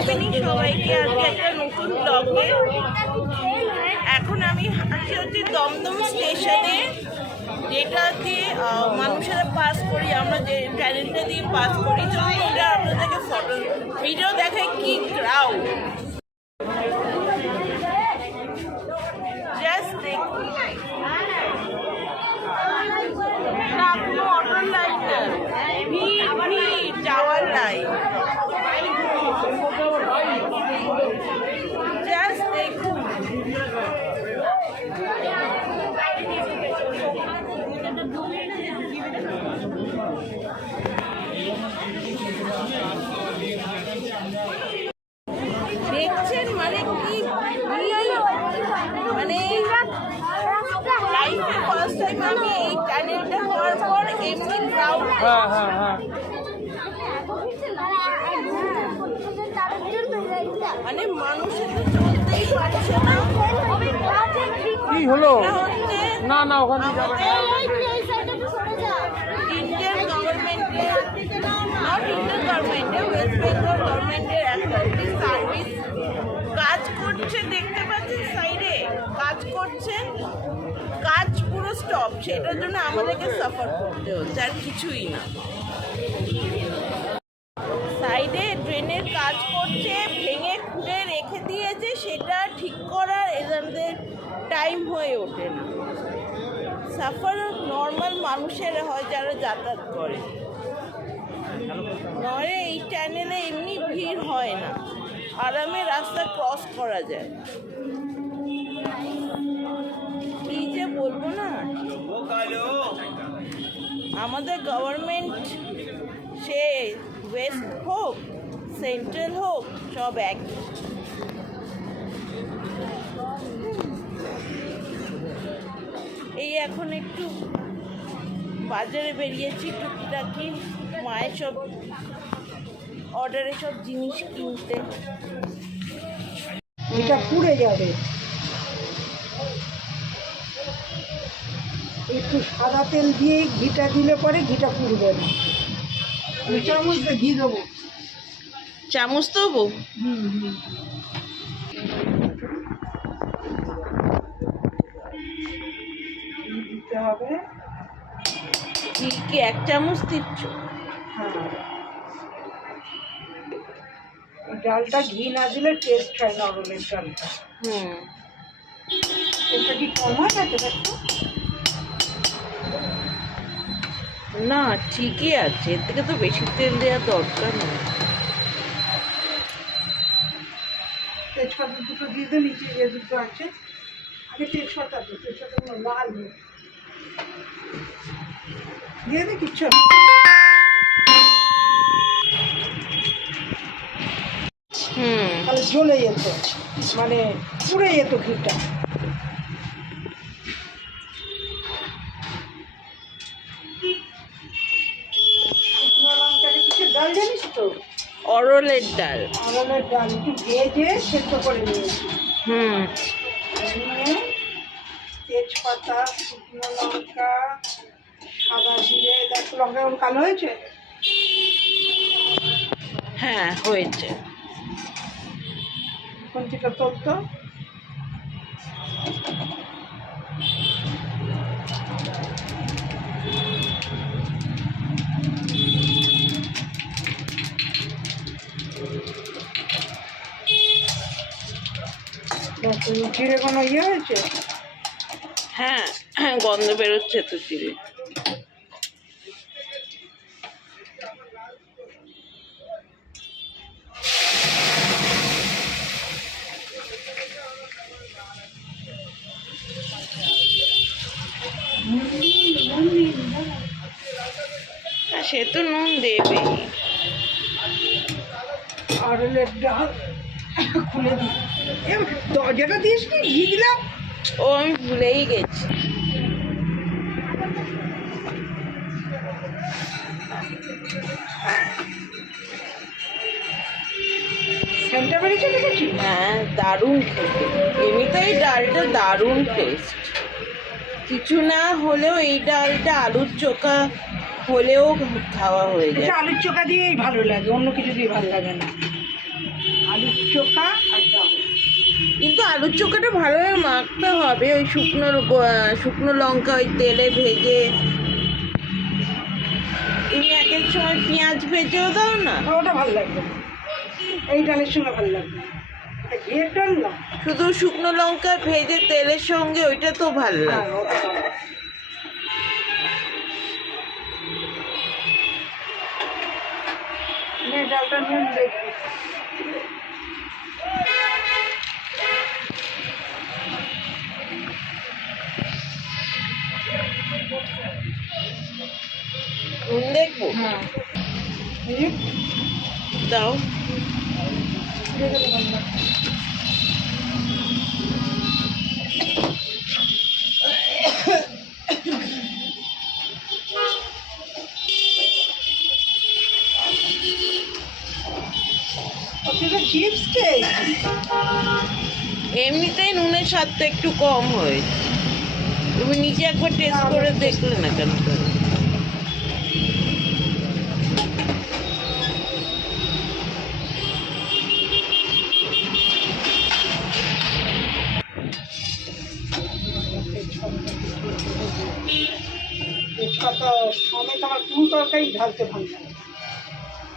Evening সবাইকে। আজকে একটা নতুন ব্লগে। এখন আমি আছি হচ্ছে দমদম স্টেশনে, যেটা দিয়ে মানুষেরা পাস করি, আমরা যে ট্রেনটা দিয়ে পাস করি। চলুন এটা আপনাদেরকে ফটো ভিডিও দেখায় কি ক্রাউড। জাস্ট দেখুন, না কোনো অটোর লাইন না, ভিড় ভিড় যাওয়ার লাইন। জাস্ট দেখুন, দেখছেন মানে কি, মানে লাইফে ফার্স্ট টাইম আমি এই চ্যানেলটা হওয়ার পর এমনি ক্রাউড। মানে মানুষের তো চলতেই পারছে না। কি হলো? না না, ওখানে ইন্ডিয়ান গভর্নমেন্টের, নট ইন্ডিয়ান গভর্নমেন্টের, ওয়েস্ট বেঙ্গল গভর্নমেন্টের একটা সার্ভিস কাজ করছে, দেখতে পাচ্ছেন সাইডে কাজ করছে, কাজ পুরো স্টপ। সেটার জন্য আমাদেরকে সাফার করতে হচ্ছে, আর কিছুই না। সাইডে ড্রেনের কাজ করছে, ভেঙে খুঁড়ে রেখে দিয়েছে, সেটা ঠিক করার এদের টাইম হয়ে ওঠে না। সাফার নর্মাল মানুষের হয় যারা যাতায়াত করে, নয় এই চ্যানেলে এমনি ভিড় হয় না, আরামে রাস্তা ক্রস করা যায়। কি যে বলবো না, আমাদের গভর্নমেন্ট সে ওয়েস্ট হোক সেন্ট্রাল হোক সব এক। এই এখন একটু বাজারে বেরিয়েছি টুকটাকি মায়ের সব অর্ডারে সব জিনিস কিনতে। এটা পুড়ে যাবে, একটু সাদা তেল দিয়ে ঘিটা দিলে পরে ঘিটা পুড়বে না। 2 চামচ ঘি দেবো। চামচ দেবো? দিতে হবে। ঘি কি 1 চামচ দিচ্ছ? হ্যাঁ, ডালটা ঘি না দিলে টেস্ট হয় না অরলের ডালটা। এটা কি কম হয় না? দেখো না, ঠিকই আছে, এর থেকে তো বেশি তেল দেওয়ার দরকার নেই। তেজপাতা দুটো দিয়ে দে, নিচে যে দুটো আছে। আগে তেজপাতা দে, তেজপাতা লাল দিয়ে দে, কিচ্ছু তাহলে জ্বলে যেত, মানে পুড়ে যেত ঘিটা। ডাল জানিস তো? অরলের ডাল। অরলের ডাল একটু ভেজে সেদ্ধ করে নিয়েছি। নিয়ে তেজপাতা, শুকনো লঙ্কা, সাদা জিরে। দেখো লঙ্কা এখন কালো হয়েছে? হ্যাঁ হয়েছে। কঞ্চিটা তোলতো। জিরে কোনো ইয়ে হয়েছে? হ্যাঁ গন্ধ বেরোচ্ছে তো জিরে। সে তো নুন দেবেই। অরলের ডাল খুলে দিই। দরজাটা দিস নি, ঘি দিলাম। ও আমি ভুলেই গেছি। সেন্টা বেরিয়েছে, দেখেছি? হ্যাঁ দারুণ খেতে, এমনিতেই ডালটা দারুণ টেস্ট। কিছু না হলেও এই ডালটা আলুর চোখা হলেও খাওয়া হয়ে যায়। আলুর চোখা দিয়েই ভালো লাগে, অন্য কিছু দিয়ে ভালো লাগে না। চোখা আর ডাল। কিন্তু আলুর চোখাটা ভালোভাবে মাখতে হবে, ওই শুকনো লঙ্কা ওই তেলে ভেজে। তুমি এক এক সময় পেঁয়াজ ভেজেও দাও না? ওটা ভালো লাগবে না, এই ডালের সঙ্গে ভালো লাগবে না। এটা ঘিয়ের ডাল না, শুধু শুকনো লঙ্কা ভেজে তেলের সঙ্গে, ওইটা তো ভালো হ্যাঁ লাগে। ওটা ভালো। নে ডালটা নুন দেখবি। দেখবো, হ্যাঁ এই যে দাও। দিয়ে গেলে ভালো লাগবে। চিপস খেয়েছি, এমনিতেই নুনের স্বাদটা একটু কম হয়েছে, তুমি নিজে একবার টেস্ট করে দেখলে না কেন? তেজপাতা সমেত আমার কোনো তরকারি ঢালতে ভালো লাগে।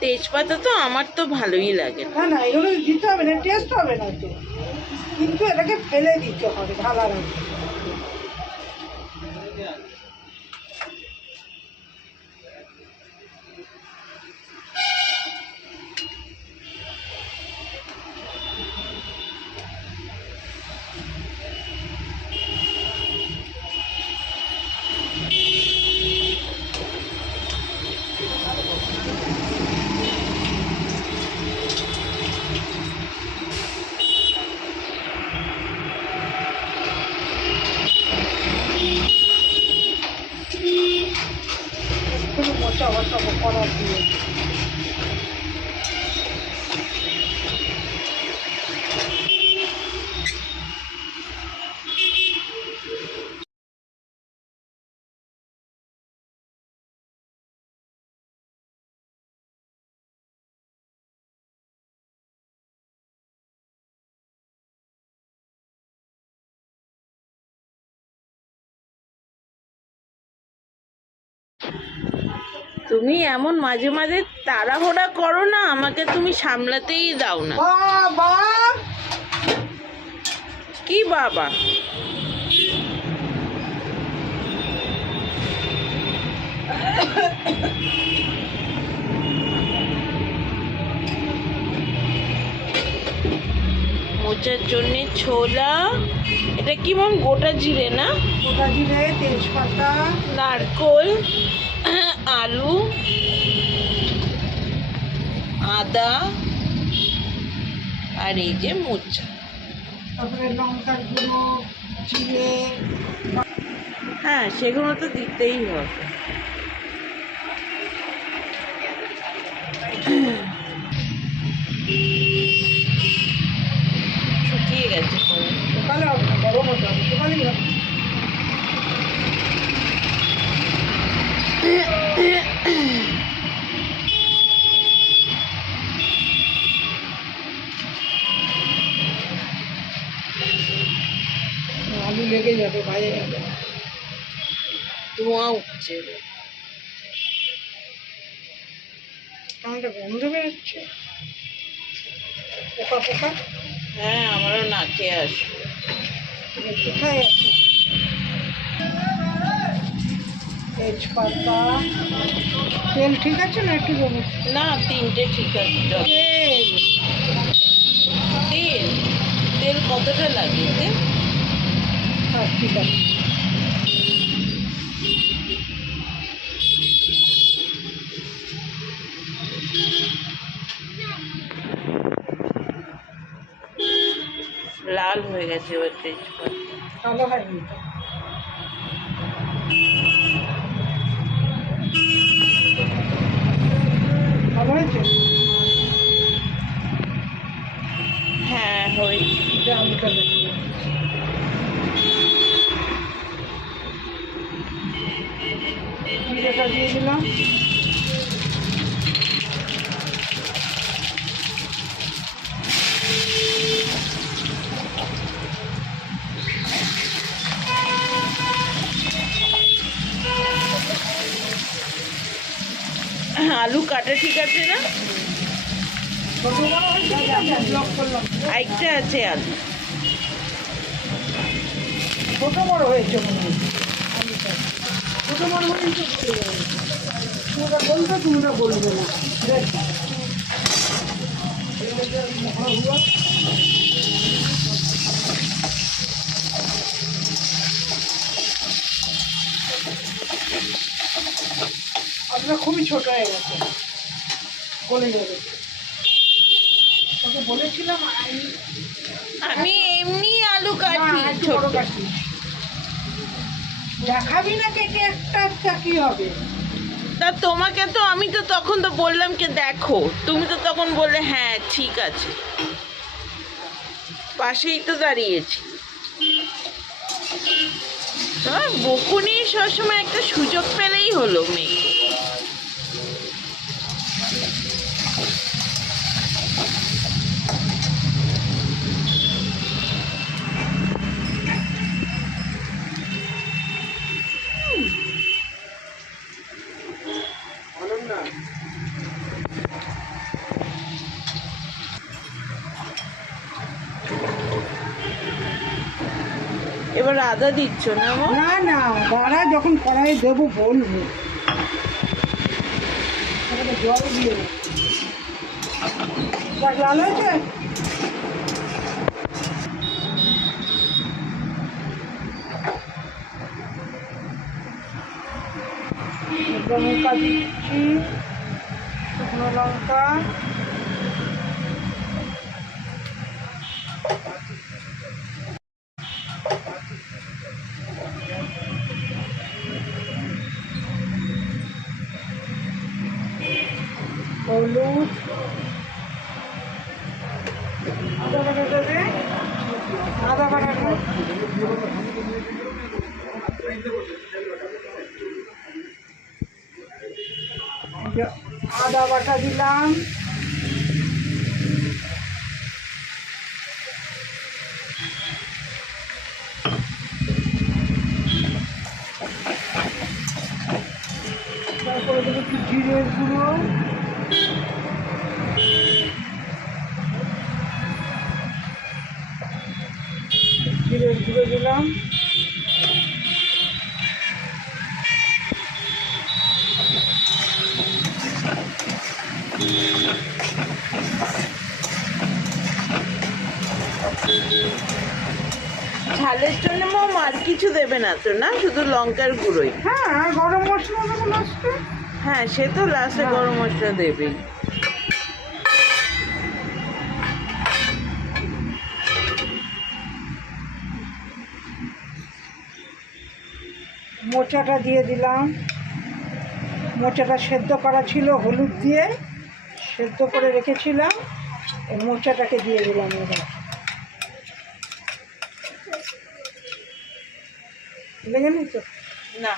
তেজপাতা তো আমার তো ভালোই লাগে। না না, এগুলো দিতে হবে না, টেস্ট হবে না তো, কিন্তু এটাকে ফেলে দিতে হবে ঢালার আগে। কোনো মোচা বসাবো কড়া দিয়ে। তুমি এমন মাঝে মাঝে তাড়াহুড়া করো না, আমাকে তুমি সামলাতেই দাও না। বাবা কি বাবা? মোচার জন্য ছোলা, এটা কি মাম? গোটা জিরে না? গোটা জিরে, তেজপাতা, নারকোল, আলু, আদা, আর এই যে মোচা। তারপরে লঙ্কার গুঁড়ো, জিরে। হ্যাঁ, সেগুলো তো দিতেই হবে। শুকিয়ে গেছে পুরো। সকালে হবে না, গরম হতে হবে, সকালেই হবে। আলু লেগে যাবে, ভাজা যাবে। ধোঁয়া উঠছে। আমাদের গন্ধ বেরোচ্ছে, পোকা পোকা। হ্যাঁ, আমারও নাকে আসবে। তুমি কোথায় আছে? তেজপাতা, তেল ঠিক আছে না একটু দেবো? না, তিনটে ঠিক আছে। তেল তেল তেল কতটা লাগে? হ্যাঁ ঠিক আছে। লাল হয়ে গেছে এবার তেজপাতা। ভালো হয়নি তো। ভালো হয়েছে? হ্যাঁ, হয়েছে। আলুটা দেখি, জিরেটা দিয়ে দিলাম। আলু কাটা ঠিক আছে না? ছোট বড় হয়েছে কি না ব্লক করলাম। একটা আছে আলু। ছোট বড় হয়েছে মনে হয় আলুটা। ছোট বড় হয়েছে তোমরা বলবে তোমরা বলবে না দেখ আপনার খুবই ছোট হয়ে গেছে গলে যাবে। তোকে বলেছিলাম আমি এমনি আলু কাটি ছোট। দেখাবি না কেটে একটা কি হবে? তা তোমাকে তো আমি তো তখন তো বললাম কি দেখো, তুমি তো তখন বললে হ্যাঁ ঠিক আছে, পাশেই তো দাঁড়িয়েছি। বকুনি সবসময় একটা সুযোগ পেলেই হলো মেয়েকে। এবার আদা দিচ্ছ না? না না দাঁড়া, যখন কড়াই দেবো বলবো। জল দিয়ে লাল হয়েছে। লঙ্কা দিচ্ছি, শুকনো লঙ্কা, হলুদ, আদা বাটা দেবে, আদা বাটাটা আদা বাটা দিলাম, তারপরে দেবো একটু জিরের গুঁড়ো, জিরের গুঁড়ো দিলাম, ঝালের জন্য মম আর কিছু দেবে না তো? না, শুধু লঙ্কার গুঁড়োই? হ্যাঁ গরম মশলা দেবো লাস্টে। হ্যাঁ, সে তো লাস্টে গরম মশলা দেবেই। মোচাটা দিয়ে দিলাম, মোচাটা সেদ্ধ করা ছিল হলুদ দিয়ে, সেদ্ধ করে রেখেছিলাম, এই মোচাটাকে দিয়ে দিলাম। এবার লেগে নেই তো? না,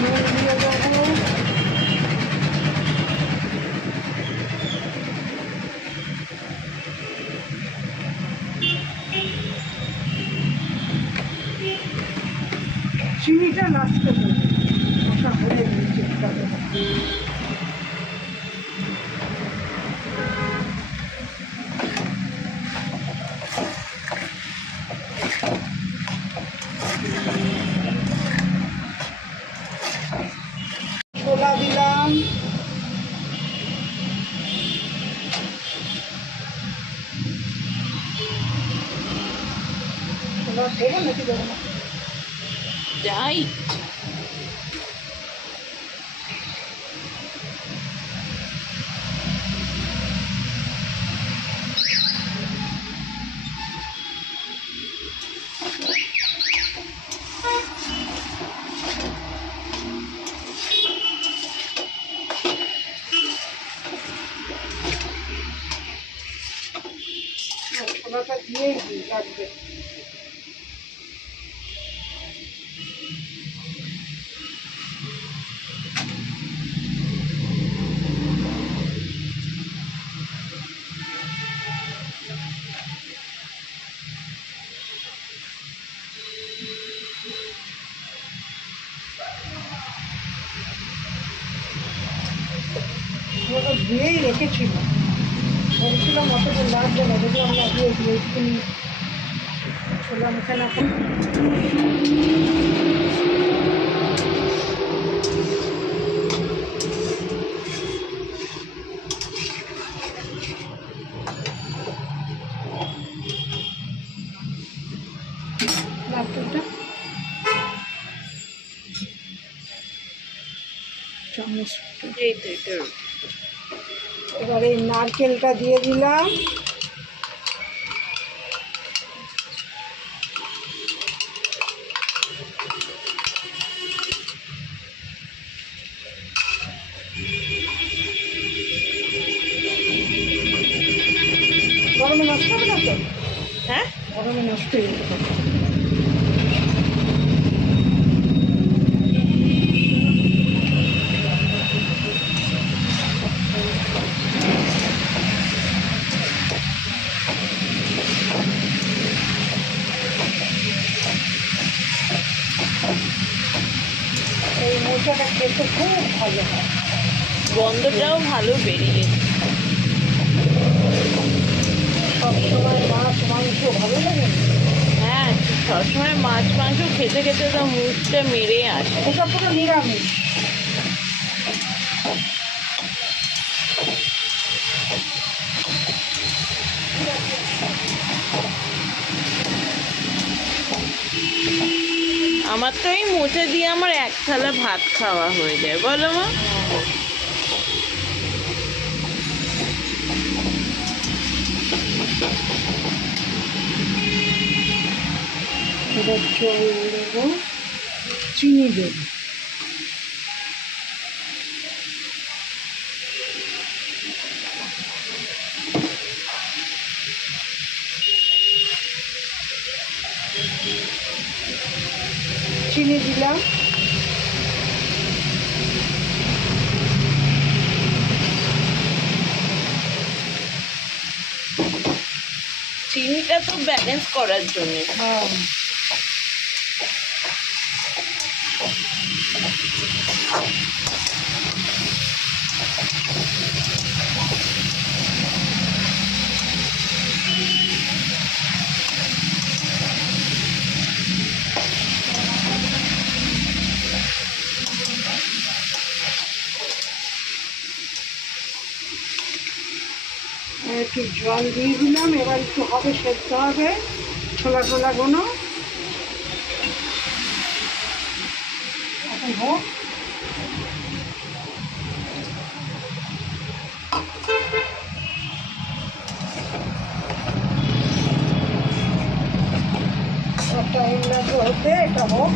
নুন দিয়ে দেবো, চিনিটা লাস্টে দেবো, মশলা ভরে দিয়েছি। ছোলা দিলাম, ছোলা দেবো নাকি দেবো না? যাই ছোলাটা দিয়েছি লাগবে। ওটা ধুয়েই রেখেছিল, বলছিলাম অতটা লাগবে না, দেখলাম না দিয়ে দিয়ে একটুখানি ছোলা মুখে না খাই। নারকেলটা চামচ, এই তো এটা এবার এই নারকেলটা দিয়ে দিলাম। গরমে নষ্ট হবে না তো? হ্যাঁ গরমে নষ্ট হয়ে যেতে হবে। এই মোচাটা খেতে খুব ভালো হয়। গন্ধটাও ভালো বেরিয়েছে। সবসময় মাছ মাংস ভালো লাগে না? হ্যাঁ সবসময় মাছ মাংস খেতে খেতে তো মুখটা মেরে আসে। এটা পুরো নিরামিষ। আমার তো এই মোচা দিয়ে আমার এক থালা ভাত খাওয়া হয়ে যায়, বলো মা? এটা জল দেবো, চিনি দেবো। চিনি দিলাম। চিনিটা তো ব্যালেন্স করার জন্য। হ্যাঁ, একটু জল দিয়ে দিলাম। এবার একটু হবে, সেদ্ধ হবে ছোলা টোলাগুলো। এখন হোক। টাইম লাগবে হতে, এটা হোক।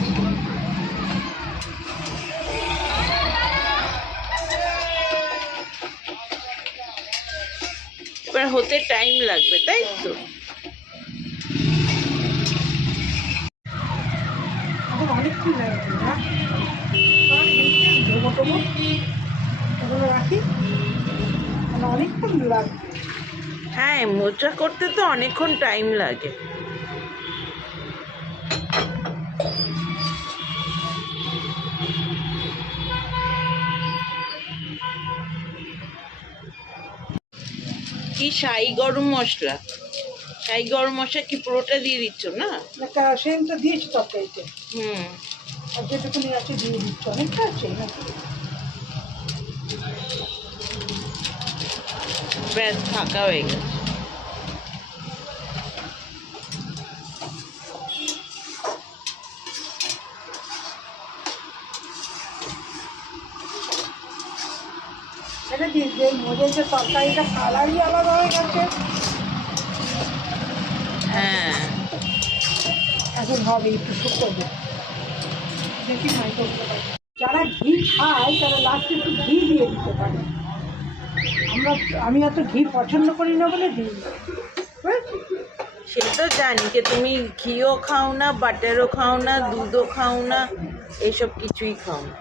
এবার হতে টাইম লাগবে, তাই তো? এখন অনেকক্ষণ লাগবে না, ঢোবো টোবো এগুলো রাখি, মানে অনেকক্ষণ লাগবে। হ্যাঁ মোচা করতে তো অনেকক্ষণ টাইম লাগে। কি শাহি গরম মশলা? শাহি গরম মশলা কি পুরোটা দিয়ে দিচ্ছ না? একটা সেম তো দিয়েছি তরকারিতে, হুম। আর যেটুকুনি আছে দিয়ে দিচ্ছি, অনেকটা আছে না? ব্যাস ফাঁকা হয়ে গেছে। এটা দিয়ে যে মজের যে তরকারিটা কালারই আলাদা হয়ে গেছে। হ্যাঁ এখন হবে একটু শুকোবে, দেখি মাইক্রো। যারা ঘি খায় তারা লাস্টে একটু ঘি দিয়ে দিতে পারে। আমি অত ঘি পছন্দ করি না বলে দিই। বুঝেছি? সে তো জানি যে তুমি ঘিও খাও না, বাটারও খাও না, দুধও খাও না, এসব কিছুই খাও না।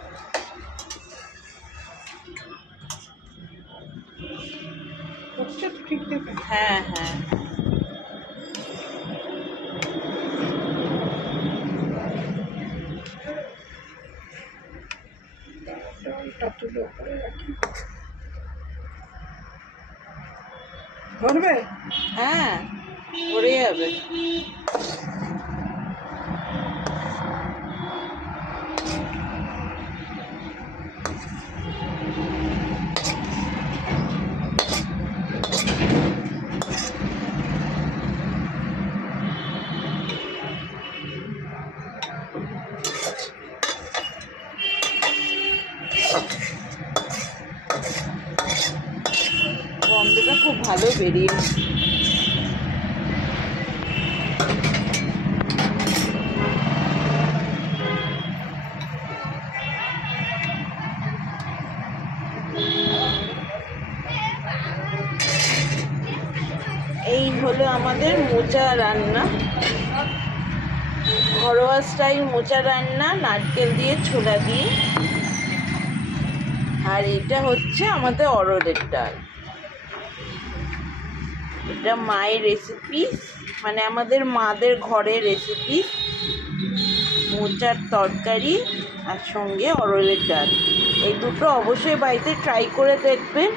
হচ্ছে তো ঠিক ঠিক। হ্যাঁ হ্যাঁ। জলটা তুলে উপরে রাখি। ধরবে? হ্যাঁ, পড়ে যাবে। গন্ধটা খুব ভালো বেরিয়েছে। এই হলো আমাদের মোচা রান্না, ঘরোয়া স্টাইল মোচা রান্না, নারকেল দিয়ে ছোলা দিয়ে। আর এটা হচ্ছে আমাদের অরহরের ডাল। এটা মায়ের রেসিপি, মানে আমাদের মাদের ঘরের রেসিপি। মোচার তরকারি আর সঙ্গে অরহরের ডাল, এই দুটো অবশ্যই বাড়িতে ট্রাই করে দেখবেন,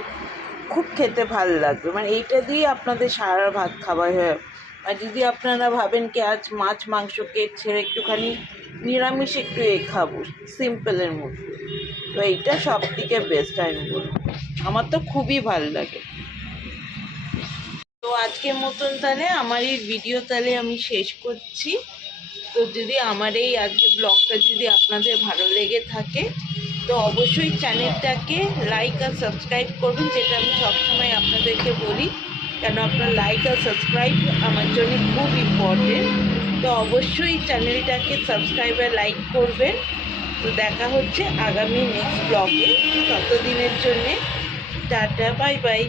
খুব খেতে ভালো লাগবে। মানে এইটা দিয়ে আপনাদের সারা ভাত খাওয়া হয়। আর যদি আপনারা ভাবেন কি আজ মাছ মাংসকে ছেড়ে একটুখানি নিরামিষ একটু খাবো সিম্পলের মধ্যে, তো এইটা সব থেকে বেস্ট আমি বলবো। আমার তো খুবই ভালো লাগে। তো আজকের মতন তাহলে আমার এই ভিডিও তাহলে আমি শেষ করছি। তো যদি আমার এই আজকে ব্লগটা যদি আপনাদের ভালো লেগে থাকে তো অবশ্যই চ্যানেলটাকে লাইক আর সাবস্ক্রাইব করবেন, যেটা আমি সবসময় আপনাদেরকে বলি, কেন আপনার লাইক আর সাবস্ক্রাইব আমার জন্য খুব ইম্পর্টেন্ট। তো অবশ্যই চ্যানেলটাকে সাবস্ক্রাইব আর লাইক করবেন। তো দেখা হচ্ছে আগামী নেক্সট ব্লগে, ততদিনের জন্যে টাটা, বাই বাই।